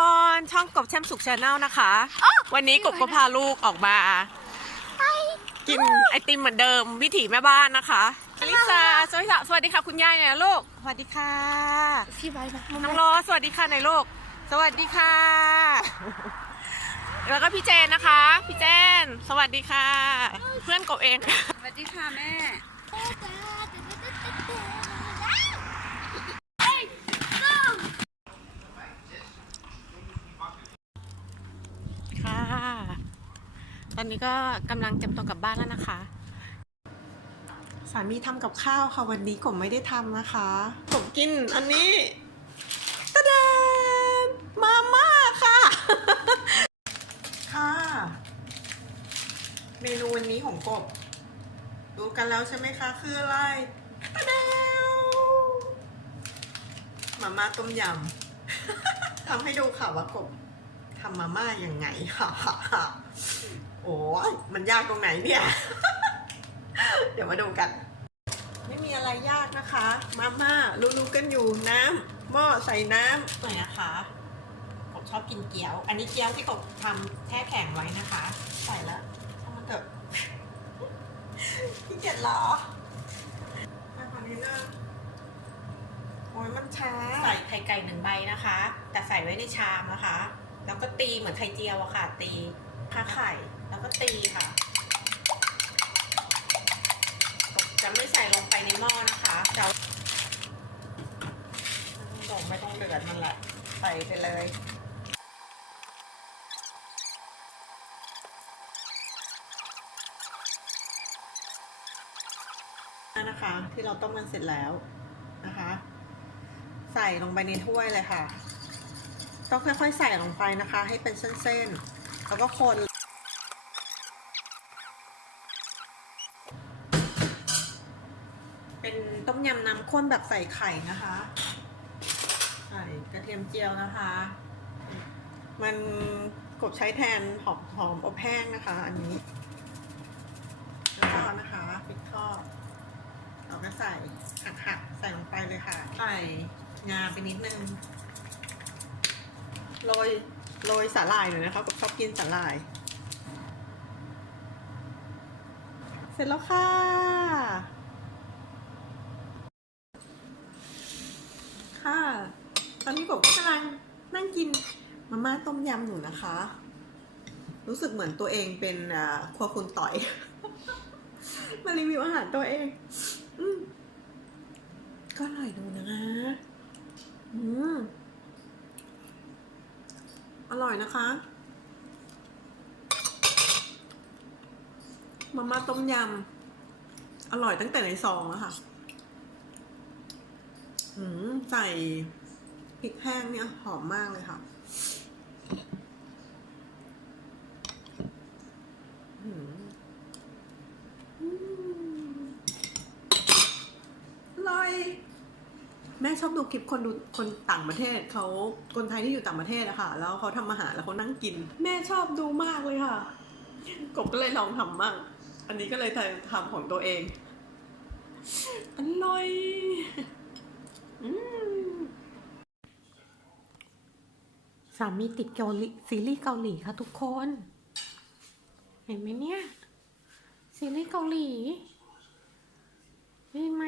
วัสดีค่ะทุกคนช่องกบแชมสุขชาแนลนะคะ วันนี้กบก็พาลูกออกมา กินไอติมเหมือนเดิมวิถีแม่บ้านนะคะอลิซาสวัสดีค่ะสวัสดีค่ะคุณยายเนี่ยลูกสวัสดีค่ะพี่ไว้นะน้องโรสสวัสดีค่ะในอยลูกสวัสดีค่ะ แล้วก็พี่เจนนะคะ พี่เจน สวัสดีค่ะ เพื่อนกบเอง สวัสดีค่ะแม่ ค่ะ ต อนนี้ก็กำลังเตรียมตัวกลับบ้านแล้วนะคะ สามีทำกับข้าวค่ะวันนี้กบไม่ได้ทำนะคะกบกินอันนี้ตะเดนมาม่าค่ะ ค่ะ เมนูวันนี้ของกบดูกันแล้วใช่ไหมคะ คืออะไรตะเดวมาม่าต้มยำทำให้ดูค่ะว่ากบทำมาม่ายังไง โอ้ยมันยากตรงไหนเนี่ย เดี๋ยวมาดูกัน ไม่มีอะไรยากนะคะ มาม่ารู้ๆกันอยู่น้ำหม้อใส่น้ำหน่อยนะคะ ผมชอบกินเกี๊ยว อันนี้เกี๊ยวที่ผมทำแช่แข็งไว้นะคะ ใส่แล้วช่างมันเถอะพี่เกียจเหรอมาฝั่งนี้นะโอ้ยมันช้า ใส่ไข่ไก่หนึ่งใบนะคะ แต่ใส่ไว้ในชามนะคะ แล้วก็ตีเหมือนไข่เจียวอะค่ะ ตี คาไข่แล้วก็ตีค่ะ จะไม่ใส่ลงไปในหม้อนะคะจะลงไม่ต้องเดือดมันแหละใส่ไปเลยนั่นนะคะ ที่เราต้มกันเสร็จแล้วนะคะ ใส่ลงไปในถ้วยเลยค่ะ ต้องค่อยๆใส่ลงไปนะคะ ให้เป็นเส้นๆ แล้วก็คน เป็นต้มยำน้ำข้นแบบใส่ไข่นะคะ ใส่กระเทียมเจียวนะคะ มันกบใช้แทนหอมหอมอบแห้งนะคะ อันนี้แล้วก็นะคะพริกทอดเราก็ใส่หักหักๆใส่ลงไปเลยค่ะ ใส่งาไปนิดนึงโรยโรยสาหร่ายหน่อยนะคะกบชอบกินสาหร่าย เสร็จแล้วค่ะ ต อนนี้ผมก็กำลังนั่งกินมาม่าต้มยำอยู่นะคะ รู้สึกเหมือนตัวเองเป็นครัวคุณต่อย มารีวิวอาหารตัวเองอก็อร่อยดูนะคะอืมอร่อยนะคะมาม่าต้มยำอร่อยตั้งแต่ในซองแล้วค่ะ อืม ใส่ พริกแห้งเนี่ยหอมมากเลยค่ะอืมอืมอร่อยแม่ชอบดูคลิปคนดูคนต่างประเทศเขาคนไทยที่อยู่ต่างประเทศอะค่ะ แล้วเขาทำอาหารแล้วเขานั่งกิน แม่ชอบดูมากเลยค่ะ กบก็เลยลองทำมั่ง อันนี้ก็เลยทำของตัวเองอร่อยอืม สามีติดเกาหลีซีรีส์เกาหลีค่ะทุกคน เห็นไหมเนี่ย ซีรีส์เกาหลีเห็นไหม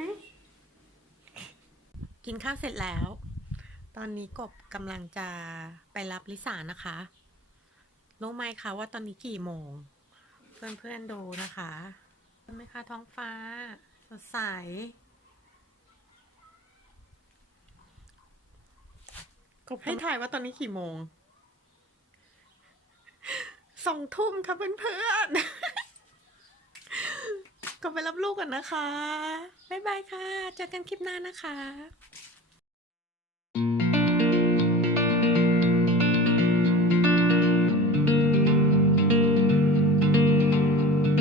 กินข้าวเสร็จแล้ว ตอนนี้กบกำลังจะไปรับลิสานะคะรู้ไหมคะว่าตอนนี้กี่โมง เพื่อนๆดูนะคะเห็นไหมคะท้องฟ้า สดใส กบ ให้ถ่ายว่าตอนนี้กี่โมง สองทุ่มค่ะเพื่อนๆก็ไปรับลูกก่อนนะคะ บ๊ายบายค่ะ เจอกันคลิปหน้านะคะ